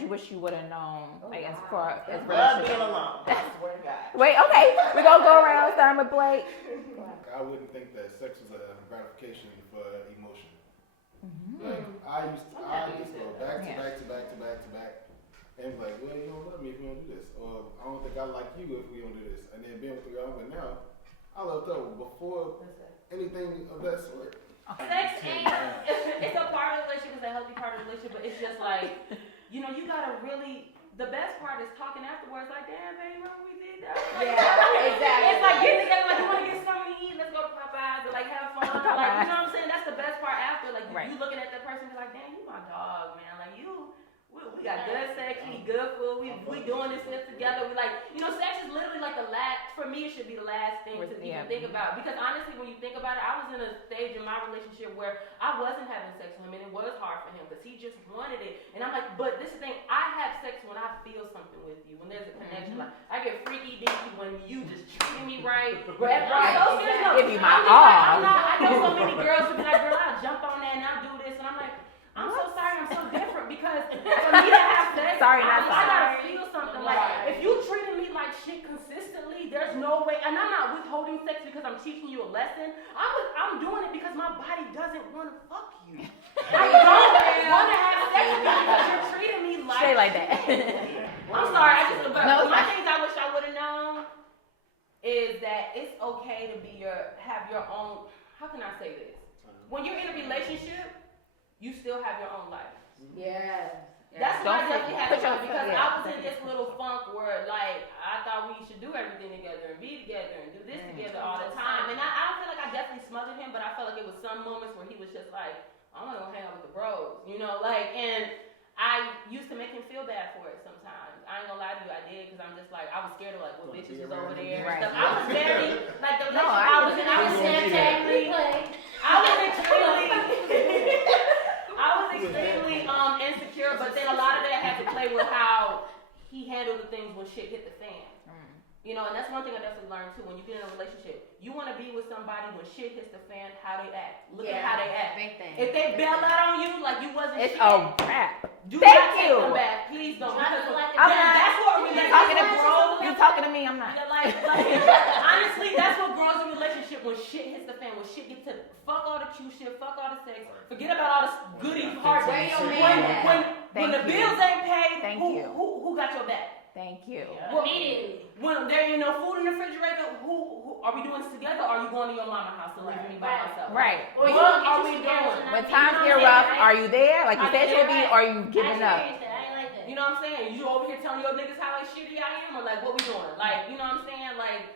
that you wish you would have known, like as far as love being alone. I swear to God. Wait, okay, we're gonna go around starting with Blake. I wouldn't think that sex was a gratification for emotion. Like I used to go back to back, and be like, well, you don't love me if we don't do this, or I don't think I like you if we don't do this, and then being with the girl, but now I love her before anything of that sort. Sex ain't, it's a part of the relationship, it's a healthy part of the relationship, but it's just like, you know, you gotta really, the best part is talking afterwards, like, damn, baby, remember we did that? Like, exactly. It's like getting together, like, you wanna get something to eat, let's go to Popeyes, or like have fun, like, you know what I'm saying? That's the best part after, like, you looking at that person and be like, damn, you my dog, man, like, we got good sex, we eat good food, we doing this together. We like, you know, sex is literally like the last, for me it should be the last thing to even think about. Because honestly, when you think about it, I was in a stage in my relationship where I wasn't having sex with him and it was hard for him because he just wanted it. And I'm like, but this is the thing, I have sex when I feel something with you, when there's a connection. Like, I get freaky deaky when you just treating me right, grab right, give you my all. I know so many girls who be like, girl, I'll jump on that and I'll do this. And I'm like, I'm so sorry, I'm so different because for me to have sex, I gotta feel something. Like, if you treating me like shit consistently, there's no way, and I'm not withholding sex because I'm teaching you a lesson. I'm doing it because my body doesn't want to fuck you. I don't want to have sex with you because you're treating me like Say like that. I'm sorry, my things I wish I would have known is that it's okay to have your own, how can I say this? When you're in a relationship, you still have your own life. Yes. That's what I definitely had to do because I was in this little funk where like I thought we should do everything together and be together and do this together all the time. And I don't feel like I definitely smothered him, but I felt like it was some moments where he was just like, I want to go hang out with the bros, you know, like, and I used to make him feel bad for it sometimes. I ain't gonna lie to you, I did, because I'm just like, I was scared of like what bitches was over there and stuff. I was very, like the relationship I was in, I was extremely insecure, but then a lot of that had to play with how he handled the things when shit hit the fan. You know, and that's one thing I definitely learned too. When you get in a relationship, you want to be with somebody when shit hits the fan, how they act. Look at how they act. Big thing. If they bail out on you like you wasn't It's shit, a wrap. do not take them back. Please don't. Because that's what You talking to me? I'm not. Like, honestly, that's what grows in a relationship when shit hits the fan. When shit gets to fuck all the cute shit, fuck all the sex, forget about all the goody parts. When the bills ain't paid, who got your back? Thank you. Immediately. When there ain't no food in the refrigerator, who are we doing this together? Or are you going to your mama's house and leaving me by myself? Right. What are we doing? When times get rough, are you there? Like you said you'll be, or are you giving up? You know what I'm saying? You over here telling your niggas how like shitty I am, or like what we doing? Like, you know what I'm saying? Like,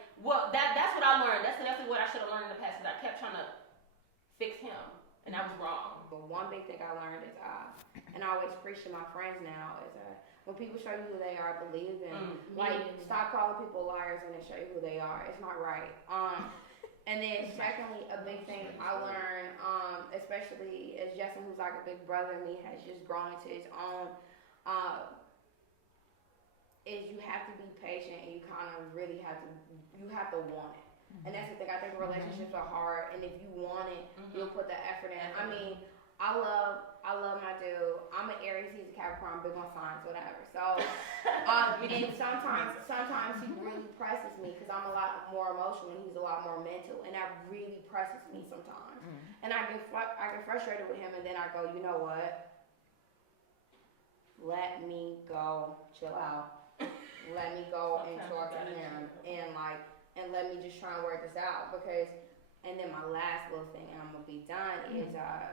that's what I learned. That's definitely what I should have learned in the past. Because I kept trying to fix him, and I was wrong. But one big thing I learned is, and I always preach to my friends now, is when people show you who they are, believe them. Like, stop calling people liars when they show you who they are. It's not right. And then secondly, a big thing I learned, especially as Justin, who's like a big brother to me, has just grown into his own, is you have to be patient and you kind of really have to want it. And that's the thing, I think relationships are hard, and if you want it, you'll put the effort in. I mean, I love my dude. I'm an Aries, he's a Capricorn, big on signs, whatever. So, and sometimes he really presses me because I'm a lot more emotional and he's a lot more mental, and that really presses me sometimes. And I get frustrated with him, and then I go, you know what? Let me go, chill out. Let me go and talk to him, and let me just try and work this out because. And then my last little thing, and I'm gonna be done, is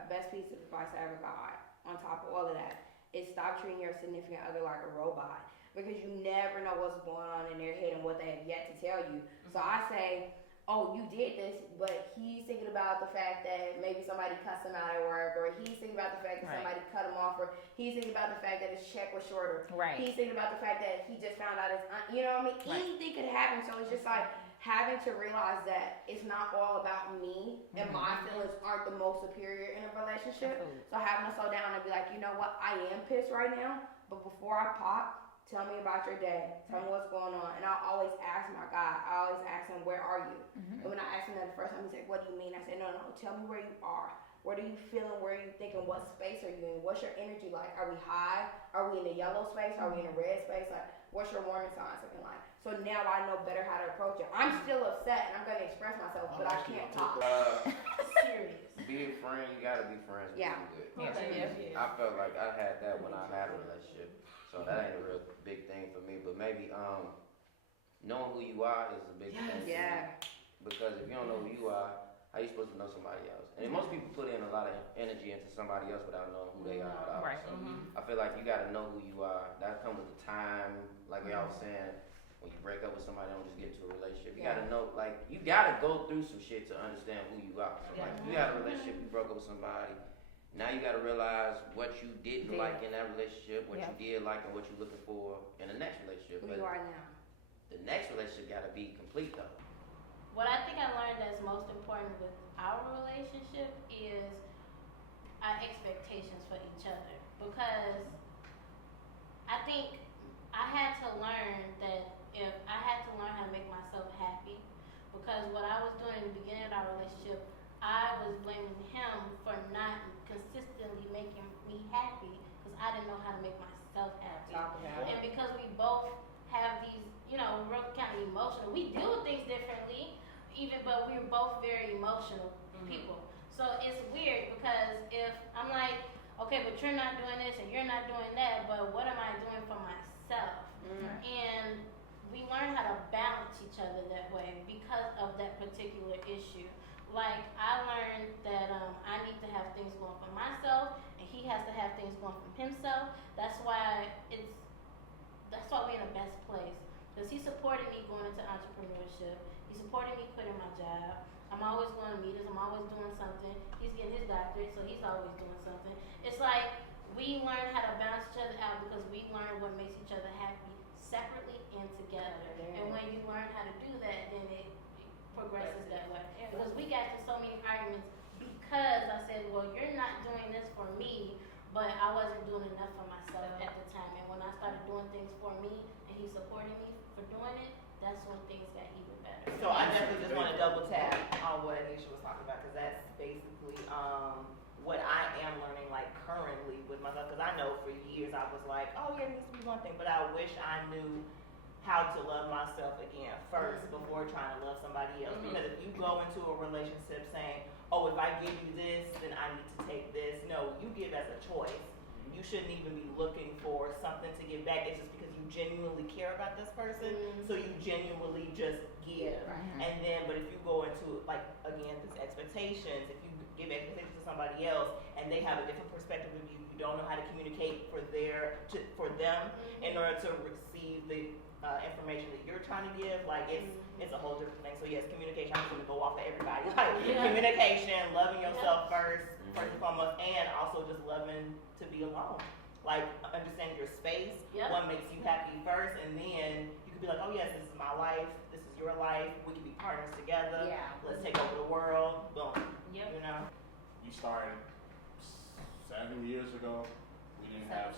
best piece of advice I ever got. On top of all of that, is stop treating your significant other like a robot, because you never know what's going on in their head and what they have yet to tell you. So I say, oh, you did this, but he's thinking about the fact that maybe somebody cussed him out at work, or he's thinking about the fact that somebody cut him off, or he's thinking about the fact that his check was shorter. Right. He's thinking about the fact that he just found out his, you know what I mean? Right. Anything could happen. So it's just like having to realize that it's not all about me, and my feelings aren't the most superior in a relationship. So having to slow down and be like, you know what, I am pissed right now, but before I pop, tell me about your day. Tell me what's going on. And I always ask my guy, I always ask him, where are you? And when I asked him that the first time, he said, what do you mean? I said, no, tell me where you are. What are you feeling? Where are you thinking? What space are you in? What's your energy like? Are we high? Are we in the yellow space? Are we in the red space? Like, what's your warming signs looking like? So now I know better how to approach it. I'm still upset and I'm gonna express myself, but I can't talk. Serious. Being friends, you gotta be friends with Yeah. people good. Yeah. I felt like I had that when I had a relationship, so that ain't a real big thing for me. But maybe knowing who you are is a big thing. For Yeah. me. Because if you don't know who you are, how you supposed to know somebody else? And most people put in a lot of energy into somebody else without knowing who they are at all. Right. So I feel like you gotta know who you are. That comes with the time, like y'all was saying. When you break up with somebody, don't just get into a relationship. You gotta know, like, you gotta go through some shit to understand who you are. So, like, you had a relationship, you broke up with somebody. Now you gotta realize what you didn't like in that relationship, what you did like, and what you're looking for in the next relationship. Who But you are now. the next relationship gotta be complete, though. What I think I learned that's most important with our relationship is our expectations for each other. Because I think I had to learn that if I had to learn how to make myself happy, because what I was doing in the beginning of our relationship, I was blaming him for not consistently making me happy because I didn't know how to make myself happy. And because we both have these, we're kind of emotional. We deal with things differently, but we're both very emotional people. So it's weird because if I'm like, okay, but you're not doing this and you're not doing that, but what am I doing for myself? And we learn how to balance each other that way because of that particular issue. Like, I learned that I need to have things going for myself, and he has to have things going for himself. That's why we're in the best place. Because he supported me going into entrepreneurship. He supported me quitting my job. I'm always going to meetings. I'm always doing something. He's getting his doctorate, so he's always doing something. It's like we learn how to balance each other out because we learn what makes each other happy separately and together. And when you learn how to do that, then it progresses that way. Because we got to so many arguments because I said, well, you're not doing this for me, but I wasn't doing enough for myself at the time. And when I started doing things for me and he supported me for doing it, that's when things got even better. So I definitely just want to double tap on what Anisha was talking about because that's basically what I am learning like currently with myself. Because I know for years I was like, oh yeah, it needs to be one thing, but I wish I knew how to love myself again first before trying to love somebody else. Because if you go into a relationship saying, oh, if I give you this, then I need to take this. No, you give as a choice. You shouldn't even be looking for something to give back. It's just because you genuinely care about this person, so you genuinely just give. And then, but if you go into, like, again, this expectations, if you give expectations to somebody else and they have a different perspective of you, you don't know how to communicate for them in order to receive the information that you're trying to give, like it's a whole different thing. So yes, communication, I'm going to go off of everybody. Like communication, loving yourself first and foremost, and also just loving to be alone. Like understand your space, what makes you happy first, and then you could be like, oh yes, this is my life, this is your life, we can be partners together, let's take over the world, boom. You know? We started 7 years ago. We didn't have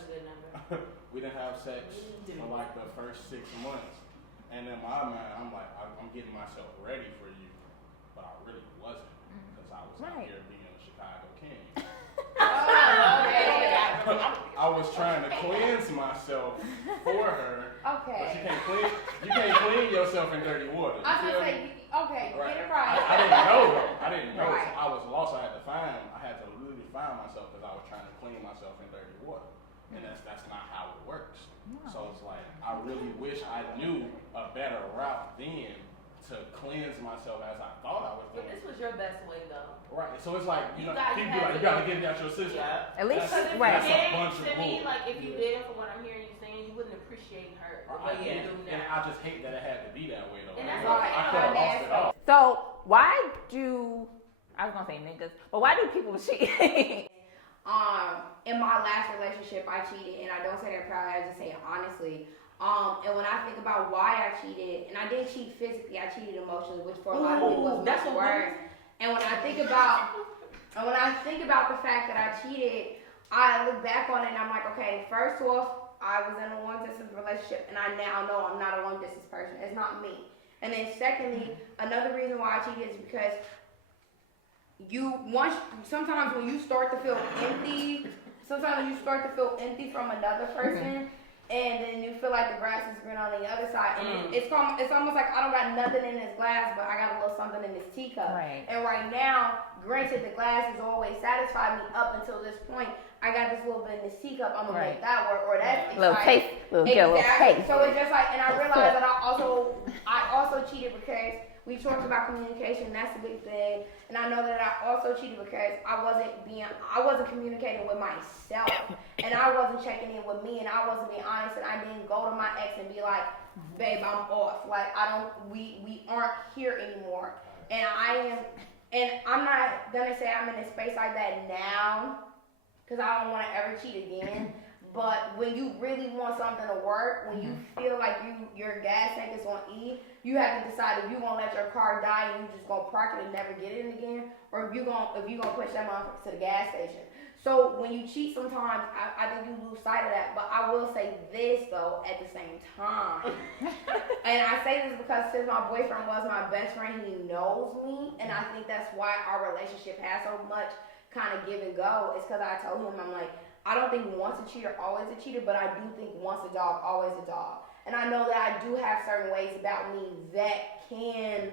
we didn't have sex for like the first 6 months. And in my mind, I'm like, I'm getting myself ready for you. But I really wasn't. Because I was out here being a Chicago king. I was trying to cleanse myself for her. But you can't clean yourself in dirty water. I was gonna say, get it right. I didn't know though. I didn't know. So I was lost. I had to really find myself because I was trying to clean myself in dirty water. And that's not how it works. So it's like, I really wish I knew a better route then to cleanse myself as I thought I was doing. But this was your best way though. Right. So it's like, people guys be had like, you gotta get it out your system. At least, That's right. a bunch of To me, bull. like if you did it for what I'm hearing you saying, you wouldn't appreciate her. I did. And I just hate that it had to be that way though. And that's I could have lost it all. So why do I was gonna say niggas, but why do people cheat? In my last relationship, I cheated, and I don't say that proudly. I just say it honestly. And when I think about why I cheated, and I didn't cheat physically, I cheated emotionally, which for a lot of people was much worse. And when I think about the fact that I cheated, I look back on it and I'm like, okay, first off, I was in a long distance relationship, and I now know I'm not a long distance person. It's not me. And then secondly, another reason why I cheated is because sometimes when you start to feel empty, from another person, and then you feel like the grass is green on the other side, and it's almost like I don't got nothing in this glass, but I got a little something in this teacup. Right. And right now, granted, the glass has always satisfied me up until this point. I got this little bit in this teacup. I'm gonna make that work, or that's Little taste, little taste. So it's just like, and I realized that I also cheated because we talked about communication. That's a big thing, and I know that I also cheated because I wasn't communicating with myself, and I wasn't checking in with me, and I wasn't being honest, and I didn't go to my ex and be like, babe, I'm off. Like we aren't here anymore, and I'm not gonna say I'm in a space like that now, because I don't want to ever cheat again. But when you really want something to work, when you feel like your gas tank is on E, you have to decide if you're gonna let your car die and you just gonna park it and never get in again, or if you gonna push that motherfucker to the gas station. So when you cheat, sometimes I think you lose sight of that. But I will say this though, at the same time, and I say this because since my boyfriend was my best friend, he knows me, and I think that's why our relationship has so much kind of give and go. It's because I told him, I'm like, I don't think once a cheater, always a cheater, but I do think once a dog, always a dog. And I know that I do have certain ways about me that can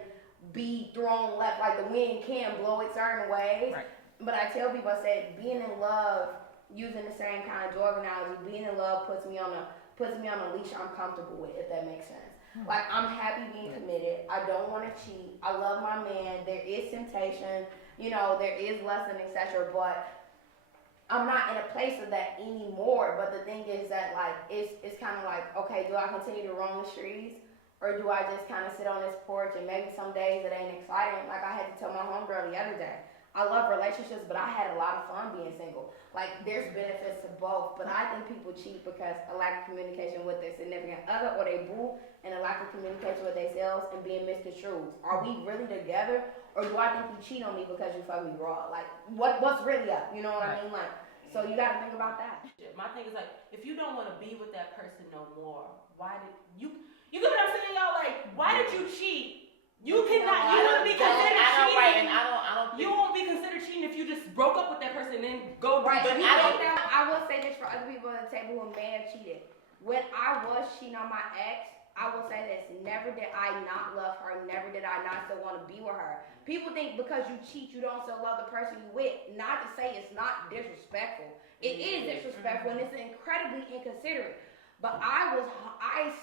be thrown left, like the wind can blow it certain ways. Right. But I tell people, I said, being in love, using the same kind of dog analogy, being in love puts me on a leash I'm comfortable with, if that makes sense. Like, I'm happy being committed. I don't want to cheat. I love my man. There is temptation. There is lust and etc. But I'm not in a place of that anymore. But the thing is that, like, it's kind of like, okay, do I continue to roam the streets, or do I just kind of sit on this porch, and maybe some days it ain't exciting? Like, I had to tell my homegirl the other day, I love relationships, but I had a lot of fun being single. Like, there's benefits to both, but I think people cheat because a lack of communication with their significant other or their boo, and a lack of communication with themselves and being misconstrued. Are we really together, or do I think you cheat on me because you fuck me raw? Like, what's really up? You know what I mean? Like, so you gotta think about that. My thing is, like, if you don't want to be with that person no more, why did you get what I'm saying, y'all? Like, why did you cheat? You cannot. You wouldn't be considered cheating. I don't think you won't be considered cheating if you just broke up with that person and then go right. But I will say this for other people at the table who may have cheated. When I was cheating on my ex, I will say this: never did I not love her. Never did I not still want to be with her. People think because you cheat, you don't still love the person you with. Not to say it's not disrespectful. It is disrespectful, and it's incredibly inconsiderate. But I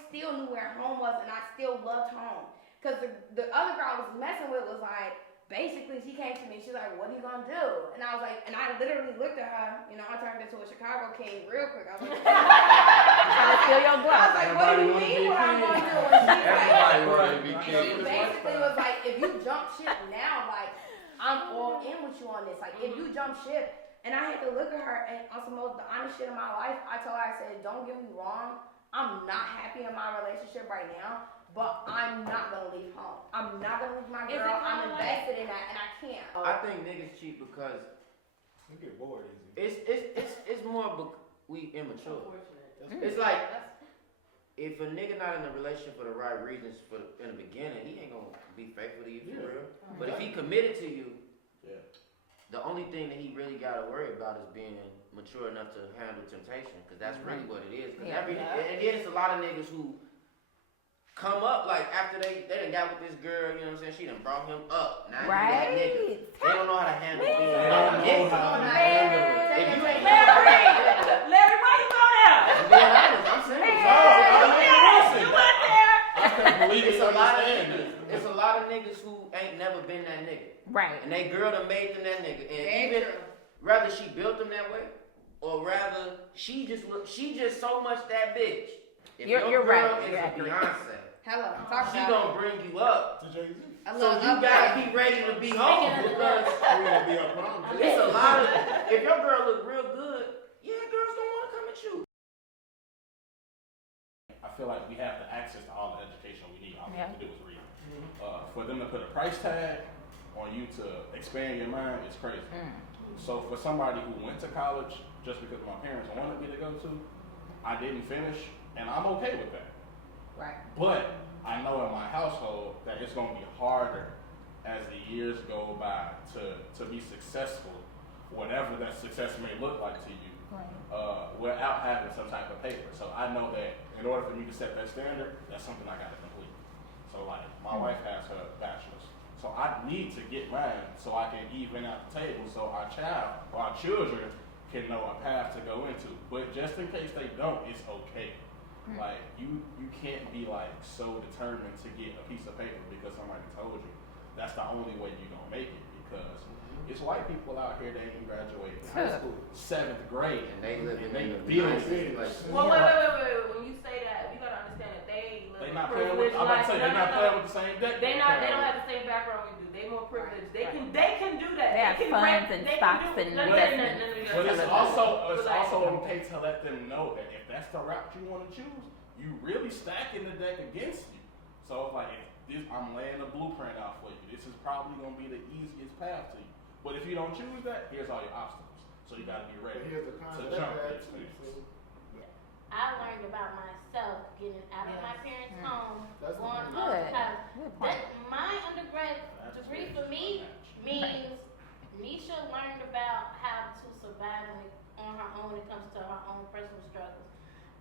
still knew where home was, and I still loved home. Because the other girl I was messing with was like, basically, she came to me, she's like, what are you gonna do? And I was like, and I literally looked at her, I turned into a Chicago king real quick. I was like, Trying to steal your I glove. was like, what do you mean what I'm gonna do? And Everybody wanted to be she king. basically was like, if you jump ship now, like, I'm all in with you on this. Like, if you jump ship, and I had to look at her, and on some most the honest shit in my life, I told her, I said, don't get me wrong, I'm not happy in my relationship right now, but I'm not gonna leave home. I'm not gonna leave my girl. I'm invested in that, and I can't. I think niggas cheat because You get bored easy. it's more we immature. It's like if a nigga not in a relationship for the right reasons in the beginning, he ain't gonna be faithful to you for real. But if he committed to you, the only thing that he really gotta worry about is being mature enough to handle temptation, because that's really what it is. And then it's a lot of niggas who come up like after they done got with this girl, you know what I'm saying? She done brought him up. Now Right. you that nigga. They don't know how to handle being They a don't know nigga. how to handle If you ain't Larry, why you go there? being honest, I'm saying You went there. I couldn't believe it's a lot of understand niggas. It's a lot of niggas who ain't never been that nigga. Right. And they girl done made them that nigga. And Very even true. rather she built them that way, or rather she just so much that bitch. If You're your girl right. is You're a accurate. Beyonce, Hello, talk she about gonna bring you up. To Jay-Z. So you gotta be ready to be home because We gonna be up prom. it's a lot of. If your girl look real good, girls don't want to come at you. I feel like we have the access to all the education we need. All we have to do is read. Mm. For them to put a price tag on you to expand your mind is crazy. So for somebody who went to college just because my parents wanted me to go to, I didn't finish, and I'm okay with that. Right. But I know in my household that it's going to be harder as the years go by to be successful, whatever that success may look like to you, without having some type of paper. So I know that in order for me to set that standard, that's something I gotta complete. So like my wife has her bachelor's. So I need to get mine so I can even out the table so our child or our children can know a path to go into. But just in case they don't, it's okay. Like you can't be like so determined to get a piece of paper because somebody told you. That's the only way you're gonna make it, because it's white people out here that ain't graduated high school, 7th grade, And they live in the feel nicest it. places. Well, wait. When you say that, you gotta understand that they live They a not playing with. privileged I'm about life. to say they're not playing with the same deck. They don't have the same background we do. They more privileged. They can do that. They have can funds rent- and they can stocks do- and let me- investments. let me But it's tell you. also okay to let them know that if that's the route you want to choose, you really stacking the deck against you. So like, if I'm laying a blueprint out for you. This is probably gonna be the easiest path to you. But if you don't choose that, here's all your obstacles. So you gotta be ready But here's the to con of jump that the too. experience. I learned about myself getting out of my parents' home, That's going off good. to college. Good point. My undergrad degree for me means Nisha learned about how to survive on her own when it comes to her own personal struggles.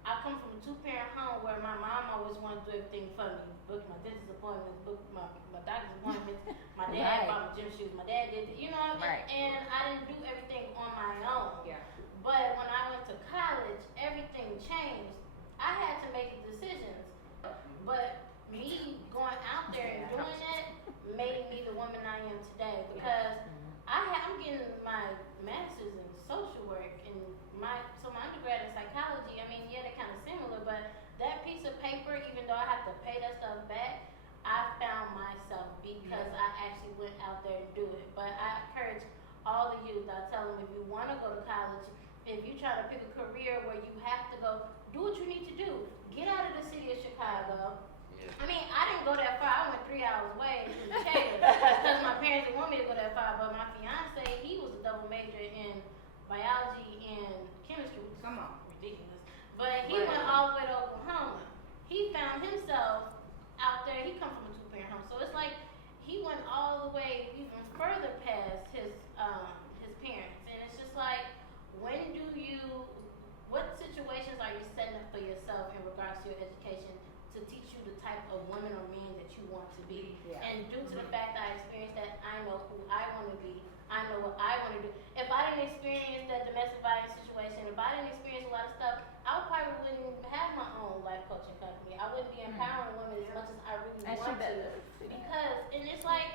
I come from a 2-parent home where my mom always wanted to do everything for me. Book my dentist appointments, book my doctor's appointments. My dad bought my gym shoes. My dad did, and I didn't do everything on my own. Yeah. But when I went to college, everything changed. I had to make decisions. But me going out there and doing it made me the woman I am today, because I'm getting my master's in social work and my undergrad in psychology. I mean, yeah, they're kind of similar, but that piece of paper, even though I have to pay that stuff back, I found myself because I actually went out there and do it. But I encourage all the youth. I tell them, if you want to go to college, if you try to pick a career where you have to go, do what you need to do. Get out of the city of Chicago. I mean, I didn't go that far. I went 3 hours away to Decatur because my parents didn't want me to go that far. But my fiance, he was a double major in biology and chemistry, which is ridiculous. But he went all the way to Oklahoma. He found himself out there. He comes from a 2-parent home, so it's like he went all the way even further past his parents. And it's just like, what situations are you setting up for yourself in regards to your education to teach you the type of woman or man that you want to be? Yeah. And due to the fact that I experienced that, I know who I want to be. I know what I want to do. If I didn't experience that domestic violence situation, if I didn't experience a lot of stuff, I probably wouldn't have my own life coaching company. I wouldn't be empowering women as much as I really want to. And it's like,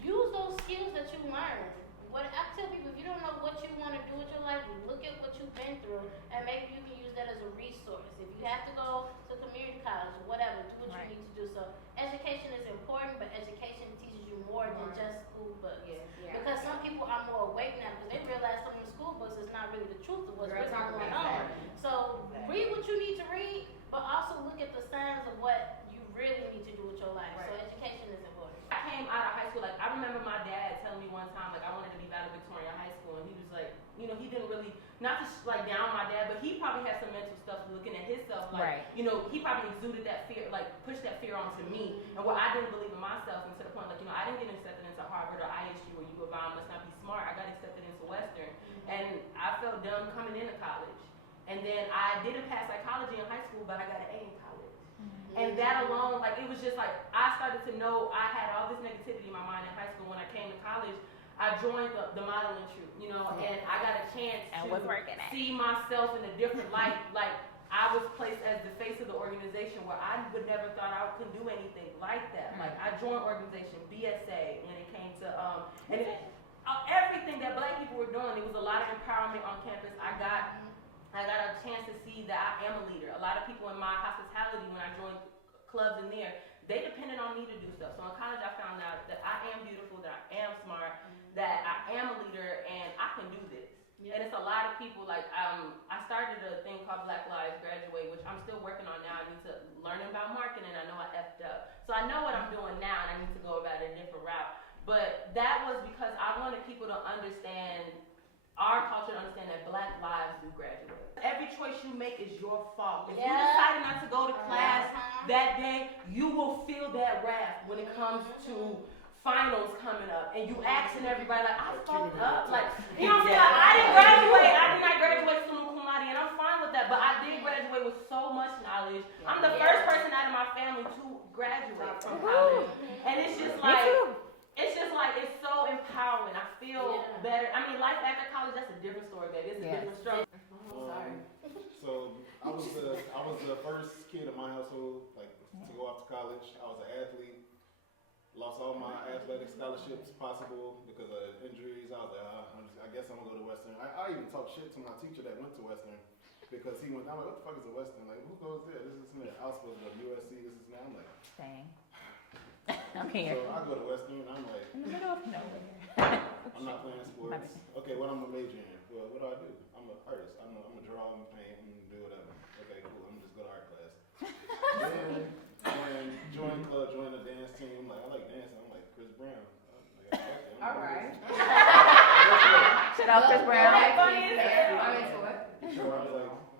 use those skills that you learn. What I tell people, if you don't know what you want to do with your life, look at what you've been through, and maybe you can use that as a resource. If you have to go to community college or whatever, do what you need to do. So education is important, but education teaches you more than just school books. Because some people are more awake now because they realize some of the school books is not really the truth of what's really going on. So read what you need to read, but also look at the signs of what you really need to do with your life. So education is important. I came out of high school, like, I remember my dad telling me one time, like, I wanted to be valedictorian in high school, and he was like, he didn't really, not to like down my dad, but he probably had some mental stuff looking at himself, like, he probably exuded that fear, like, pushed that fear onto me, and what I didn't believe in myself, and to the point, like, I didn't get accepted into Harvard or ISU, or U of I must not be smart. I got accepted into Western, and I felt dumb coming into college, and then I didn't pass psychology in high school, but I got an A in college. And that alone, like, it was just like, I started to know I had all this negativity in my mind in high school. When I came to college, I joined the modeling troupe, and I got a chance to see myself in a different light. Like, I was placed as the face of the organization where I would never thought I could do anything like that. Like, I joined organization BSA when it came to, everything that Black people were doing. It was a lot of empowerment on campus. I got a chance to see that I am a leader. A lot of people in my hospitality, when I joined clubs in there, they depended on me to do stuff. So in college, I found out that I am beautiful, that I am smart, that I am a leader, and I can do this. And it's a lot of people, like, I started a thing called Black Lives Graduate, which I'm still working on now. I need to learn about marketing, and I know I effed up. So I know what I'm doing now, and I need to go about it a different route. But that was because I wanted people to understand our culture, to understand that Black lives do graduate. Every choice you make is your fault. If you decided not to go to class that day, you will feel that wrath when it comes to finals coming up, and you asking everybody like, I fucked up, like, you know what I'm saying? Like, I didn't graduate. I did not graduate summa cum laude, and I'm fine with that. But I did graduate with so much knowledge. I'm the first person out of my family to graduate from college, and it's just like. It's so empowering. I feel better. I mean, life after college, that's a different story, baby. It's a different struggle. Sorry. So I was the first kid in my household to go off to college. I was an athlete. Lost all my athletic scholarships possible because of injuries. I was like, I guess I'm gonna go to Western. I even talked shit to my teacher that went to Western because he went. I'm like, what the fuck is a Western? Like, who goes there? This is that. I was supposed to go to USC. This is that. I'm like, Dang. I'm here. So I go to Western and I'm like, in the middle of nowhere. I'm not playing sports. Okay, what I'm a major in? Well, what do? I'm an artist. I'm gonna draw, I'm gonna paint, I'm gonna do whatever. Okay, cool. I'm gonna just go to art class. Then join club, join the dance team. I'm like, I like dancing. I'm like Chris Brown. All right. Shout out Chris Brown. I'm into it. So I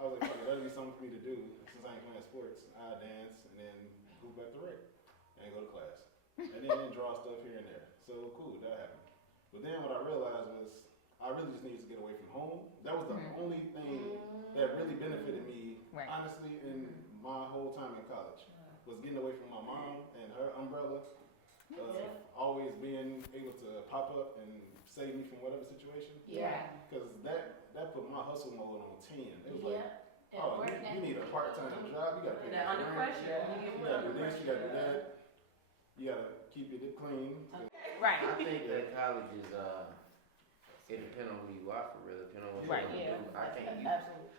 was like, fuck it, that'll be something for me to do. Since I ain't playing sports, I dance and then go back to rec and go to class. And then draw stuff here and there. So cool, that happened. But then what I realized was I really just needed to get away from home. That was the only thing that really benefited me, honestly, in my whole time in college. Was getting away from my mom and her umbrella. Always being able to pop up and save me from whatever situation. Yeah. Because that put my hustle mode on 10. It was like, Oh, you need a part-time job. You got to pay That under pressure. You got to do this, you got to do that. You got to keep it clean. Right. I think that college is, it depends on who you are for real. Depending on what you want to do.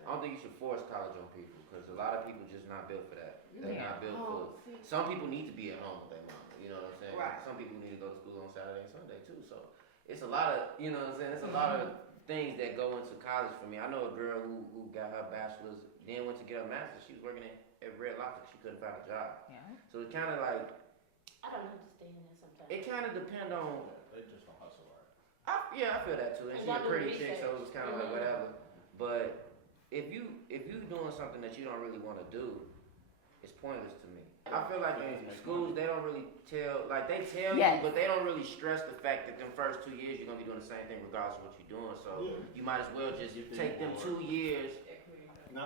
I don't think you should force college on people because a lot of people just not built for that. They're not built for. Some people need to be at home with their mama. You know what I'm saying? Right. Some people need to go to school on Saturday and Sunday too. So it's a lot of, you know what I'm saying? It's a lot of things that go into college for me. I know a girl who got her bachelor's, then went to get her master's. She was working at Red Lobster. She couldn't find a job. Yeah. So it kind of like. I don't understand that sometimes. It kind of depends on. They just don't hustle hard. I feel that too. And she's a pretty chick, so it was kind of like whatever. But if you doing something that you don't really want to do, it's pointless to me. I feel like in schools they don't really tell, like they tell you, but they don't really stress the fact that them first 2 years you're gonna be doing the same thing regardless of what you're doing. So you might as well just take them 2 years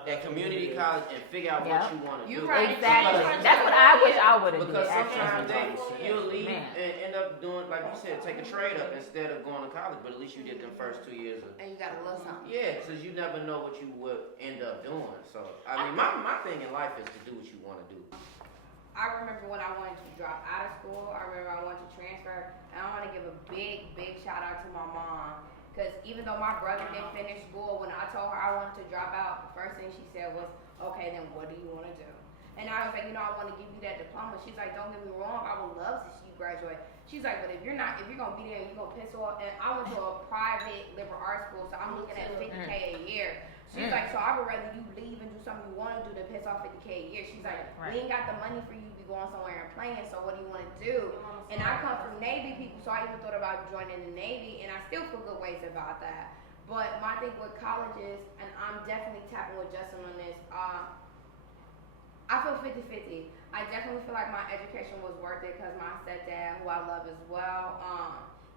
at community college and figure out what you want to do. Exactly. That's what I wish I would have done. Because sometimes you'll leave and end up doing, like you said, take a trade up instead of going to college. But at least you did them first 2 years. And you got a little something. Yeah, because you never know what you would end up doing. So I mean, my thing in life is to do what you want to do. I remember when I wanted to drop out of school. I remember I wanted to transfer. And I want to give a big shout out to my mom. Because even though my brother didn't finish school, when I told her I wanted to drop out, the first thing she said was, okay, then what do you want to do? And I was like, I want to give you that diploma. She's like, don't get me wrong, I would love to see you graduate. She's like, but if you're going to be there, you're going to piss off. And I went to a private liberal arts school, so I'm looking at $50K a year. She's like, so I would rather you leave and do something you want to do than piss off $50K a year. She's like, we ain't got the money for you to be going somewhere and playing, so what do you want to do? And I come from Navy people, so I even thought about joining the Navy, and I still feel good ways about that. But my thing with college is, and I'm definitely tapping with Justin on this, I feel 50-50. I definitely feel like my education was worth it because my stepdad, who I love as well,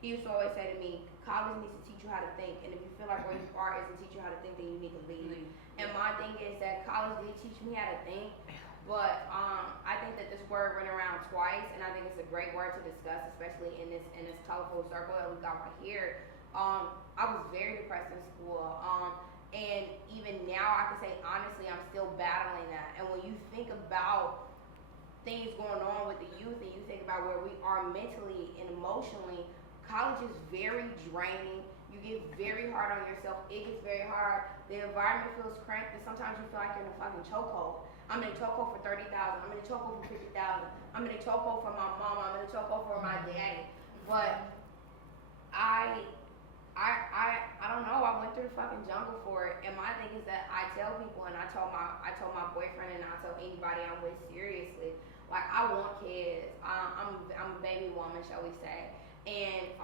he used to always say to me, college needs to teach you how to think, and if you feel like where you are isn't teach you how to think, then you need to leave. And my thing is that college did teach me how to think, but I think that this word went around twice, and I think it's a great word to discuss, especially in this colorful circle that we got right here. I was very depressed in school, and even now I can say honestly I'm still battling that. And when you think about things going on with the youth, and you think about where we are mentally and emotionally, college is very draining. You get very hard on yourself. It gets very hard. The environment feels cramped, and sometimes you feel like you're in a fucking chokehold. I'm in a chokehold for 30,000. I'm in a chokehold for 50,000. I'm in a chokehold for my mom. I'm in a chokehold for my daddy. But I don't know. I went through the fucking jungle for it. And my thing is that I tell people, and I told my boyfriend, and I tell anybody I'm with seriously, like I want kids. I'm a baby woman, shall we say? And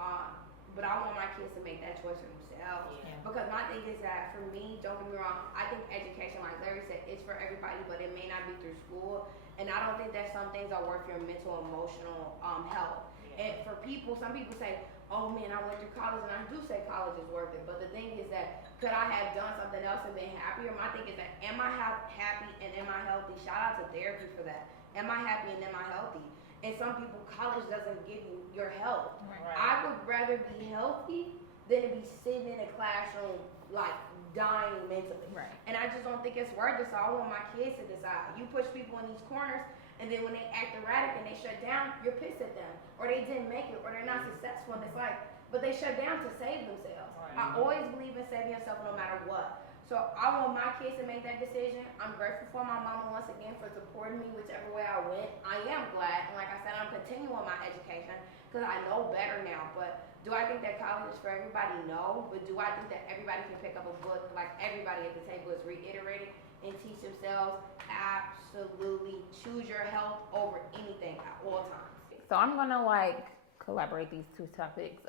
but I want my kids to make that choice for themselves. Because my thing is that for me, don't get me wrong, I think education, like Larry said, is for everybody, but it may not be through school. And I don't think that some things are worth your mental, emotional health. And for people, some people say, oh man, I went to college, and I do say college is worth it. But the thing is that, could I have done something else and been happier? My thing is that, am I happy and am I healthy? Shout out to therapy for that. Am I happy and am I healthy? And some people, college doesn't give you your health. Right. I would rather be healthy than to be sitting in a classroom like dying mentally. Right. And I just don't think it's worth it. So I want my kids to decide. You push people in these corners, and then when they act erratic and they shut down, you're pissed at them, or they didn't make it, or they're not successful. And it's like, but they shut down to save themselves. Right. I always believe in saving yourself no matter what. So I want my kids to make that decision. I'm grateful for my mama once again for supporting me whichever way I went. I am glad, and like I said, I'm continuing my education because I know better now. But do I think that college is for everybody? No. But do I think that everybody can pick up a book like everybody at the table is reiterating and teach themselves? Absolutely. Choose your health over anything at all times. So I'm gonna like collaborate these two topics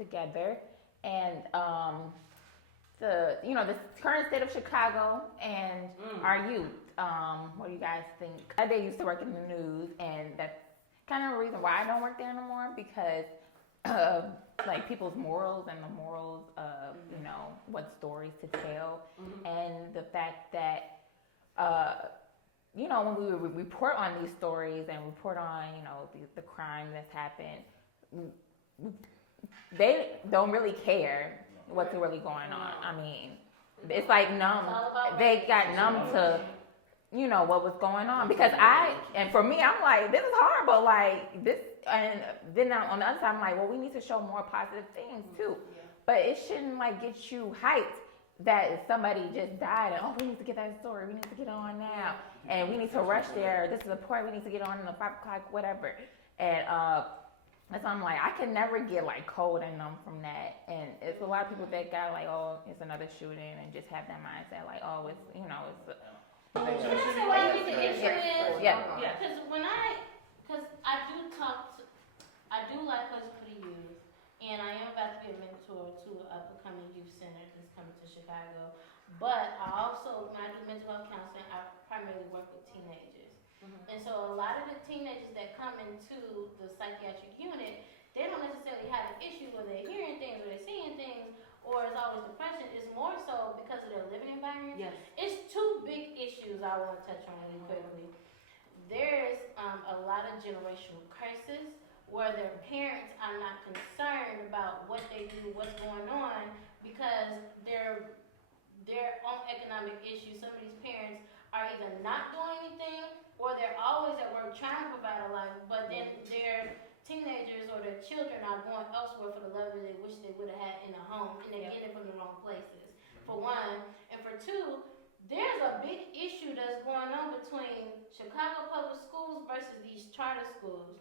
together, and the current state of Chicago and our youth. What do you guys think? I did used to work in the news, and that's kind of the reason why I don't work there anymore, because of like people's morals and the morals of what stories to tell, and the fact that when we report on these stories and report on the crime that's happened, they don't really care what's really going on. I mean, it's like numb. They got numb to what was going on, because for me, I'm like, this is horrible, like this. And then on the other side, I'm like, well, we need to show more positive things too. But it shouldn't like get you hyped that somebody just died and we need to get that story, we need to get on now, and we need to rush there. This is a point we need to get on in the 5 o'clock, whatever. And that's why I'm like, I can never get like cold and numb from that. And it's a lot of people that got like, oh, it's another shooting, and just have that mindset like, oh, it's it's. Can I say what I think the issue is? Yeah. Because I do like Places for the Youth, and I am about to be a mentor to an up-and-coming youth center that's coming to Chicago. But I also, when I do mental health counseling, I primarily work with teenagers. And so a lot of the teenagers that come into the psychiatric unit, they don't necessarily have an issue where they're hearing things or they're seeing things, or it's always depression. It's more so because of their living environment. Yes. It's 2 big issues I want to touch on really quickly. There's a lot of generational curses where their parents are not concerned about what they do, what's going on, because their own economic issues. Some of these parents are either not doing anything, or they're always at work trying to provide a life, but then their teenagers or their children are going elsewhere for the love that they wish they would have had in the home, and they're getting it from the wrong places, for one. And for 2, there's a big issue that's going on between Chicago public schools versus these charter schools.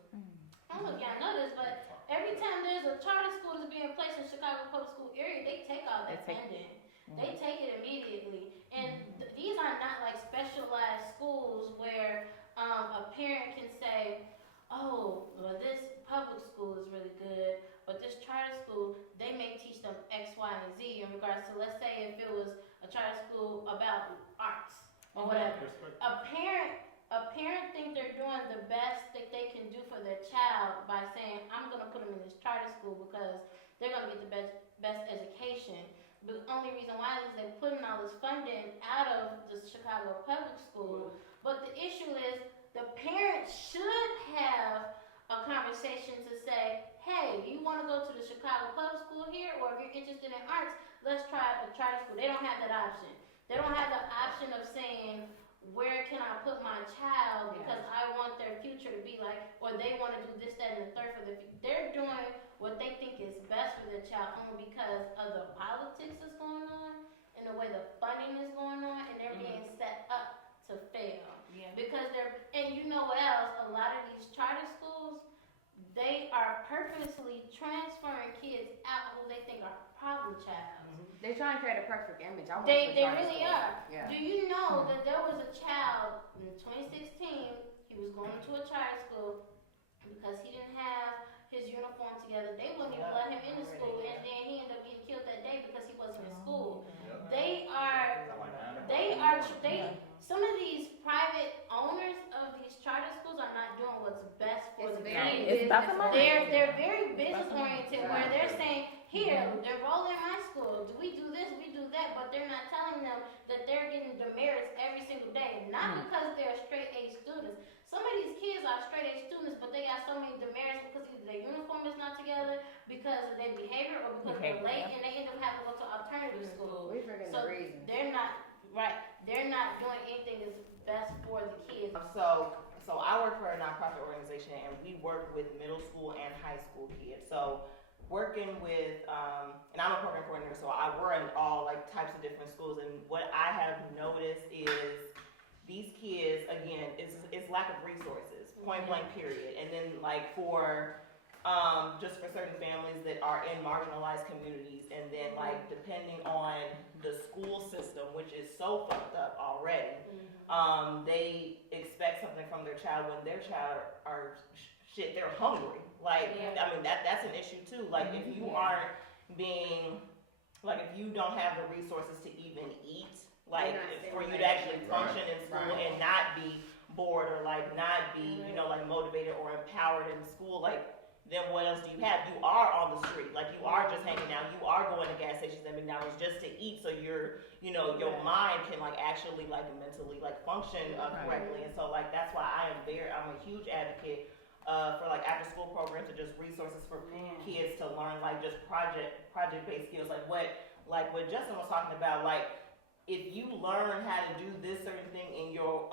I don't know if y'all know this, but every time there's a charter school that's being placed in Chicago public school area, they take all that funding. They take it immediately. And these are not like specialized schools where a parent can say, oh, well, this public school is really good, but this charter school, they may teach them X, Y, and Z in regards to, let's say if it was a charter school about arts or whatever. A parent think they're doing the best that they can do for their child by saying, I'm going to put them in this charter school because they're going to get the best education. But the only reason why is they're putting all this funding out of the Chicago public school. But the issue is the parents should have a conversation to say, hey, you want to go to the Chicago public school here, or if you're interested in arts, let's try a charter school. They don't have that option. They don't have the option of saying, where can I put my child, because I want their future to be like, or they want to do this, that, and the third for the future. They're doing what they think is best for their child only because of the politics that's going on and the way the funding is going on, and they're being set up to fail. Because and you know what else? A lot of these charter schools, they are purposely transferring kids out who they think are problem child. They're trying to create a perfect image. They really are. Yeah. Do you know that there was a child in 2016, he was going to a charter school because he didn't have his uniform together. They wouldn't even let him into school, and then he ended up getting killed that day because he wasn't in school. Some of these private owners of these charter schools are not doing what's best for the very kids. It's about the money. They're very business oriented where they're saying, here, enroll in high school. We do this, we do that, but they're not telling them that they're getting demerits every single day. Not because they're straight A students. Some of these kids are straight A students, but they got so many demerits because either their uniform is not together, because of their behavior, or because they're late, and they end up having to go to alternative school. We forgetting So the reason. they're not They're not doing anything that's best for the kids. So I work for a nonprofit organization, and we work with middle school and high school kids. So working with, and I'm a program coordinator, so we're in all like types of different schools. And what I have noticed is these kids, again, it's lack of resources, point blank period. And then like just for certain families that are in marginalized communities, and then like depending on the school system, which is so fucked up already, they expect something from their child when their child they're hungry. Like, I mean, that's an issue too. Like, if you aren't being, like, if you don't have the resources to even eat, like, for you to actually function in school and not be bored or like not be, you know, like motivated or empowered in school, like, then what else do you have? You are on the street, like you are just hanging out, you are going to gas stations and McDonald's just to eat, so your mind can like actually like mentally like function correctly. And so like that's why I'm a huge advocate for like after school programs or just resources for kids to learn like just project-based skills, like what Justin was talking about, like if you learn how to do this certain thing in your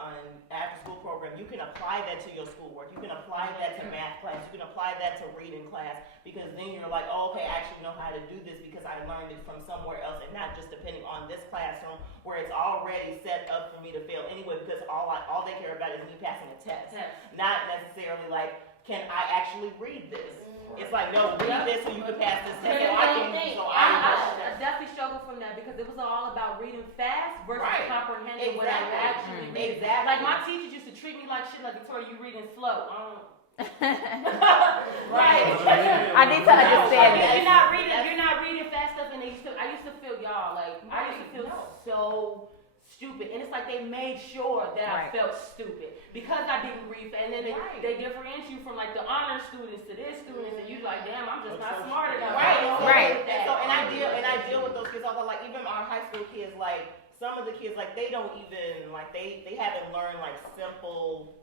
after school program, you can apply that to your schoolwork. You can apply that to math class. You can apply that to reading class, because then you're like, oh, okay, I actually know how to do this because I learned it from somewhere else, and not just depending on this classroom where it's already set up for me to fail anyway, because all they care about is me passing a test. Not necessarily like, can I actually read this? It's like, no, read this so you can pass this test. I definitely struggled from that because it was all about reading fast versus comprehending what I actually read. Exactly. Like my teachers used to treat me like shit, like Victoria, you reading slow. Right. I need to understand this. You're not reading fast enough, and I used to feel y'all like I used to feel so stupid, and it's like they made sure that I felt stupid because I didn't read, and then they differentiate you from like the honor students to this students, and you like, damn, I'm just not smart enough. Right. And I deal with those kids all the, like even our high school kids, like some of the kids, like they don't even like they haven't learned like simple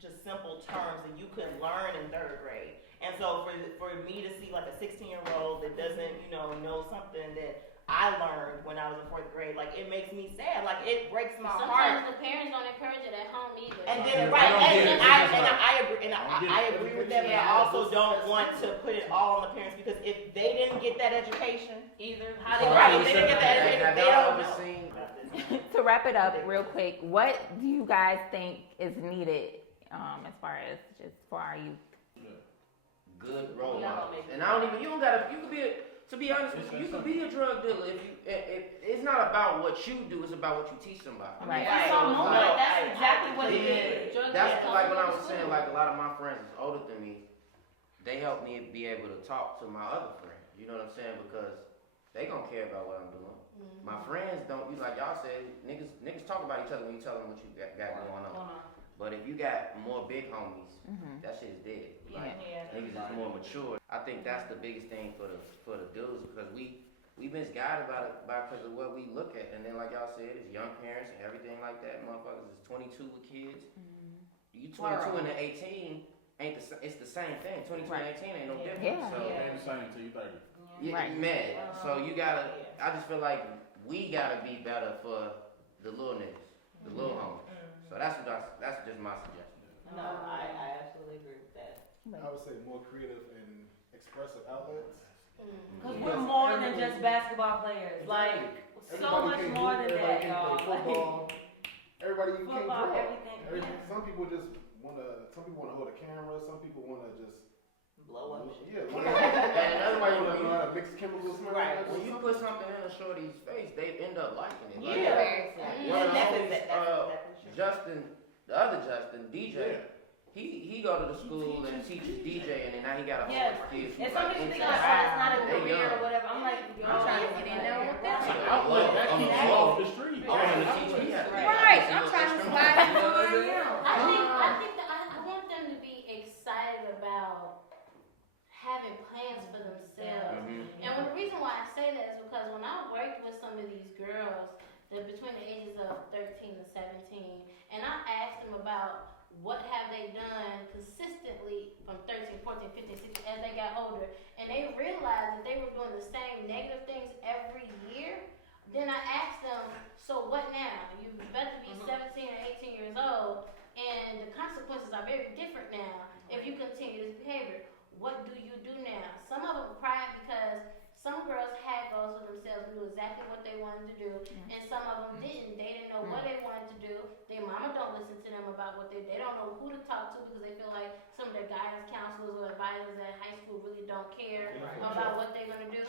terms that you could learn in third grade. And so for me to see like a 16-year-old that doesn't know something that I learned when I was in 4th grade, like it makes me sad. Like it breaks my heart. Sometimes the parents don't encourage it at home either. And then I agree with that, but I also don't want to put it all on the parents, because if they didn't get that education either, if they didn't get that education, they don't know. To wrap it up real quick, what do you guys think is needed as far as just for our youth? Good role models. And to be honest with you, you could be a drug dealer if it's not about what you do, it's about what you teach somebody. Right. That's exactly what it is. That's like when I was saying, like a lot of my friends is older than me, they help me be able to talk to my other friends. You know what I'm saying? Because they gonna care about what I'm doing. My friends don't. Like y'all said, niggas talk about each other when you tell them what you got going on. But if you got more big homies, that shit is dead. Like, niggas is more mature. I think that's the biggest thing for the dudes, because we misguided because of what we look at. And then like y'all said, it's young parents and everything like that. Motherfuckers is 22 with kids. You 22 and the 18 it's the same thing. 22 and 18 ain't no difference. It ain't the same until you 30. Man. So you gotta. I just feel like we gotta be better for the little niggas, the little homies. So that's just my suggestion. No, I absolutely agree with that. I would say more creative and expressive outlets. Because we're more than just basketball players. Like, so much more than that, y'all. Football. Everybody you can't Football, draw. everything. Some people wanna hold a camera. Some people wanna just blow up. Yeah. And another way Somebody wanna mix chemicals. when you put something in a shorty's face, they end up liking it. Yeah. Justin, the other Justin, DJ, he go to the school and teaches DJ, and then now he got a whole bunch of kids. And some people think like, it's not a career or whatever. I'm like, yo, I'm trying to get in there with that. Off the street. I want to teach me. Right, I'm trying to slide in where I am. I think that I want them to be excited 50, 60 as they got older, and they realized that they were doing the same negative things every year, then I asked them, so what now? You better be 17 or 18 years old, and the consequences are very different now if you continue this behavior. What do you do now? Some of them cried because some girls had goals for themselves, knew exactly what they wanted to do, and some of them didn't. They didn't know what they wanted to do. Their mama don't listen to them about what they don't know who to talk to because they feel like some of their guidance counselors or advisors at high school really don't care about what they're gonna do.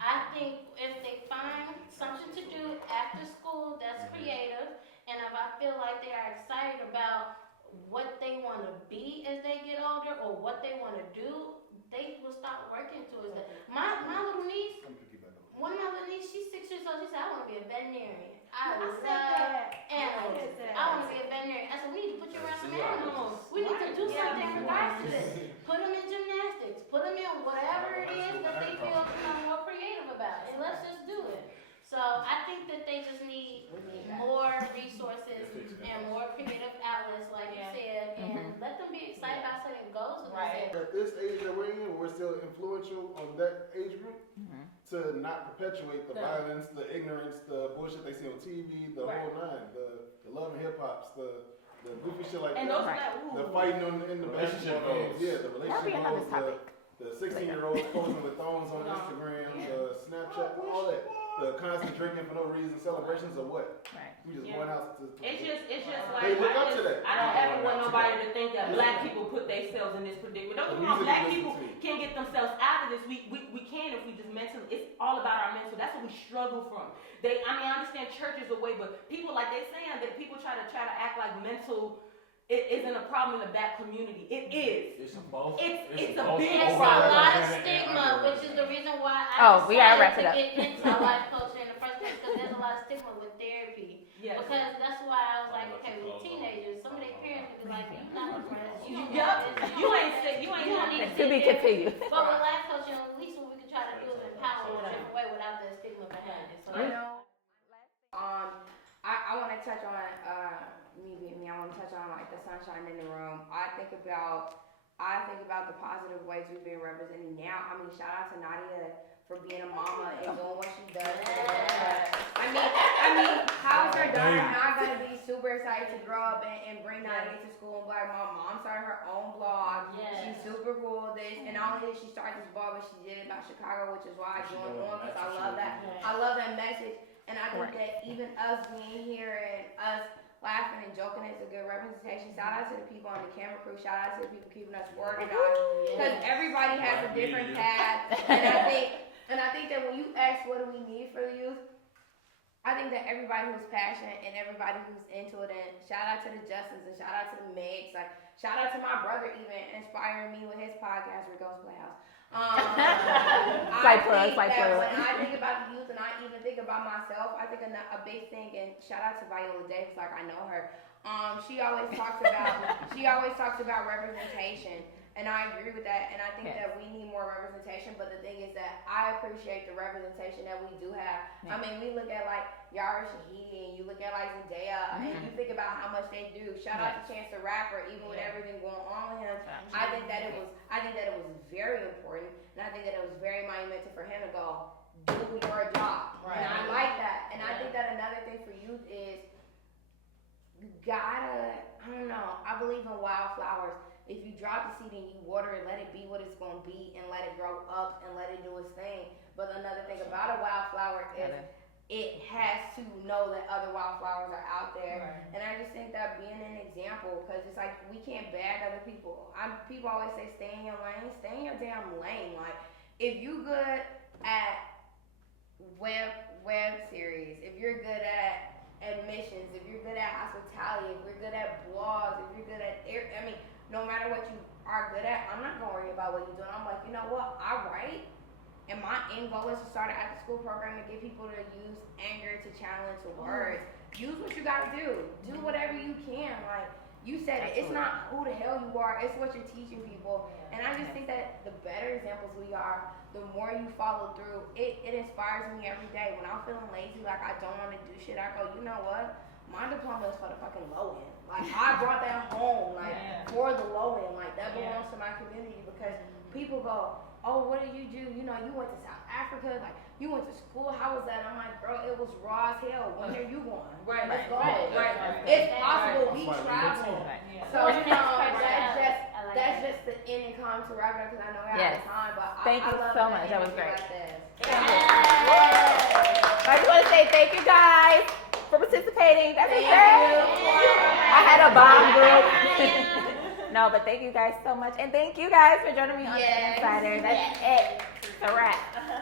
I think if they find something to do after school that's creative, and if I feel like they are excited about what they want to be as they get older or what they want to do, they will start working towards that. My little niece, one of my little niece, she's 6 years old. She said, "I want to be a veterinarian. I love animals. I want to be a veterinarian." I said, "We need to put you around some animals. We need to do something in regards to this. Put them in gymnastics. Put them in whatever it is that they feel more creative about, and let's just do it." So I think that they just need more resources and more creative outlets, like you said, and let them be excited about setting goals with themselves. At this age that we're in, we're still influential on that age group to not perpetuate the violence, the ignorance, the bullshit they see on TV, the whole nine, the love and hip hops, the goofy shit like and that. The fighting in the basketball games, the relationship goals, the 16-year-olds posing with thongs on Instagram, the Snapchat, all that. The constant drinking for no reason, celebrations or what? Right. We just going out to. It's just They like look up to that. I don't ever want nobody to think that black people put themselves in this predicament. Don't get me wrong, black people can get themselves out of this. We can if we just mentally. It's all about our mental. That's what we struggle from. I understand church is a way, but people like they saying that people try to act like mental. It isn't a problem in the black community. It is. It's a both. It's a big It's a problem. lot of stigma, which is the reason why we gotta wrap it up. to get into life coaching in the first place, because there's a lot of stigma with therapy. Yes. Because that's why I was like, okay, with teenagers, some of their parents would be like, "You're not depressed. You don't Yup. need this. You ain't sick. You ain't don't need need To be continued. But with life coaching, at least what we can try to do is empower in a different way without the stigma behind it. So I want to touch on I want to touch on like the sunshine in the room. I think about the positive ways we've been representing now. I mean, shout out to Nadia for being a mama and doing what she does. I mean, how is her daughter not gonna be super excited to grow up and bring Nadia to school and be like, "My mom started her own blog. She's super cool with this." And not only did she start this blog, but she did it about Chicago, which is why I joined on because I love that. I love that message. And I think that even us being here and us laughing and joking is a good representation. Shout out to the people on the camera crew. Shout out to the people keeping us organized. Because everybody has a different path. And I think that when you ask what do we need for the youth, I think that everybody who's passionate and everybody who's into it, and shout out to the Justins and shout out to the Megs, like shout out to my brother even inspiring me with his podcast, Rico's Playhouse. When I think about the youth and I even think about myself, I think a big thing, and shout out to Viola Davis, like I know her. She always talks about representation, and I agree with that. And I think that we need more representation. But the thing is that I appreciate the representation that we do have. I mean, we look at like Yara Shahidi, and you look at like Zendaya, and you think about how much they do. Shout out to Chance the Rapper, even with everything going on with him. I think that it was very important, and I think that it was very monumental for him to go do your job. And I like that. And I think that another thing for youth is you gotta, I don't know, I believe in wildflowers. If you drop the seed and you water it, let it be what it's gonna be and let it grow up and let it do its thing. But another thing about a wildflower is it has to know that other wildflowers are out there. And I just think that being an example, because it's like we can't bag other people. People always say stay in your lane, stay in your damn lane. Like if you good at web series, if you're good at admissions, if you're good at hospitality, if you're good at blogs, if you're good at no matter what you are good at, I'm not gonna worry about what you're doing. I'm like, you know what, I write, and my end goal is to start an after school program to get people to use anger to channel into words. Use what you gotta do. Do whatever you can. Like you said it, it's not who the hell you are, it's what you're teaching people. And I just think that the better examples we are, the more you follow through, it inspires me every day. When I'm feeling lazy, like I don't want to do shit, I go, you know what? My diploma is for the fucking low end. Like I brought that home, like for the low end. Like that belongs to my community because people go, oh, what did you do? You know, you went to South Africa, like, you went to school, how was that? I'm like, girl, it was raw as hell. When are you going? Right, Let's go. right. It's possible, we That's why we travel. need So, you know, that's just the end and come to wrap it up because I know we're out of time. But Thank you I love so much. That was great. Like this. I just want to say thank you guys for participating. That's Thank great. you. I had a bomb group. No, but thank you guys so much. And thank you guys for joining me on the Yes. theNSider. That's it. It's a wrap.